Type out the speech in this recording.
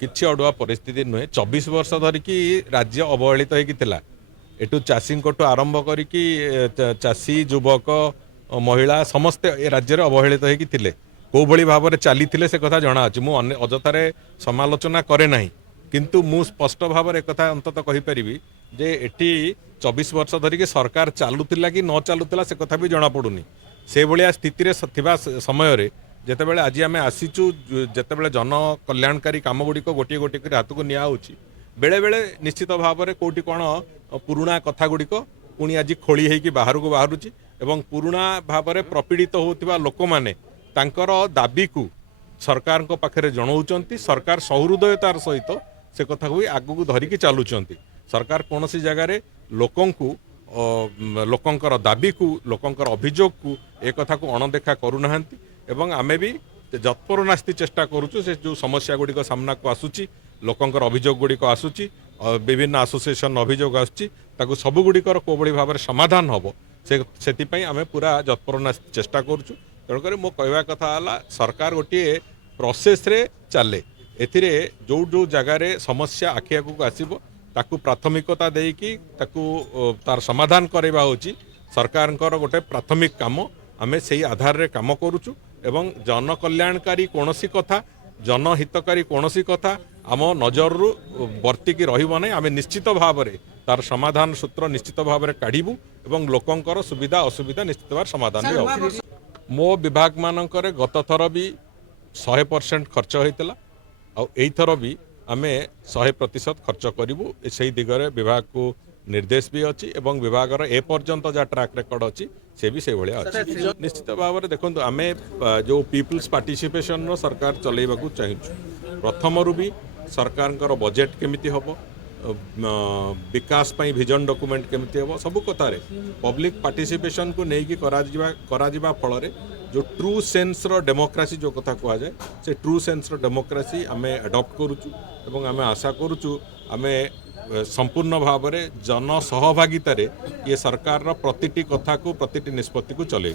किछि अडुआ परिस्थिति नुहे 24 वर्ष धरिकी राज्य अवहेलित होता एटू चाषी आरंभ करिकी चाषी युवक महिला समस्ते ए राज्य अवहेलित होते कौ भली भाव में चली से कथा जना अच्छी मुझे अजथार समालोचना करे ना किंतु मु स्पष्ट भाव में कथा अंतत कहीपरि जे एटी 24 वर्ष धरिकी सरकार चलुला कि न चलुला से कथा भी जना पड़ूनी से भाया स्थिति समय जितेबाला आज आम आसीचु जितेबाला जन कल्याणकारी कम गुड़िक गोटे गोटे कर हाथ को निया बेले बेले निश्चित भाव में कौटी कौन पुराणा कथा गुड़िक पुणी आज खोली होगी बाहर को बाहरुची एवं पुराणा भाव में प्रपीड़ित होता लोक मैंने तांकर दाबी को सरकार को पाखे जनाऊँच सरकार सहृदयतार सहित से कथा को आगू धरिकी चलुंट सरकार कौन सी जगार लोकंकु लोकंकर दाबी को लोकंकर अभियोग को एक कथा को अणदेखा करूना एवं आमे भी जत्पर नास्ती चेष्टा करुचु से जो समस्या गुड़िक सामना को आसूची लोकंकर अभियोग गुड़िक आसूची विभिन्न एसोसिएशन अभियोग आसूची ताकू सबु गुड़िकर कोभली भाव में समाधान हम से आमे पूरा जत्पर नास्ती चेष्टा करुचु तेणुकर मो कहवा कथा है सरकार गोटे प्रोसेस रे चले एथिरे जो जो जगार समस्या आखि आगू आसब ताकू प्राथमिकता देकी ताकू तार समाधान करवा होची सरकार गोटे प्राथमिक काम आमे से आधार रे काम करुचु एवं जन कल्याणकारी कौनसी कथा जनहितकारी कौनसी कथा आम नजर रु वर्तिकी रहिबो नै आमे निश्चित भाव में तार समाधान सूत्र निश्चित भाव में काढ़ू एवं लोकंकर सुविधा असुविधा निश्चित भाव समाधान भी हो मो विभाग मानकर गत थर भी 100% खर्च होता आईथर भी आमे 100% खर्च करूँ से दिगरे विभाग को निर्देश भी अच्छी एवं विभाग ए पर्यंत जहाँ ट्रैक रेकर्ड अच्छी से भी से भाया अच्छी निश्चित भाव में देखो आम जो पीपुल्स पार्टिसिपेशन सरकार चलैवा चाहूँ प्रथम भी सरकार बजेट केमिति हम विकास पई विजन डॉक्यूमेंट केमिति हम सबु कथार पब्लिक पार्टिसिपेशन को लेकिन करा फल जो ट्रू सेन्स रो डेमोक्रेसी जो कथा कह जाए से ट्रू सेन्स रो डेमोक्रेसी आम अडॉप्ट करुचु एवं आम आशा करुचु आम संपूर्ण भाव में जन सहभागितार ये सरकार प्रतिटी कथा को प्रतिटी निष्पत्ति को चले।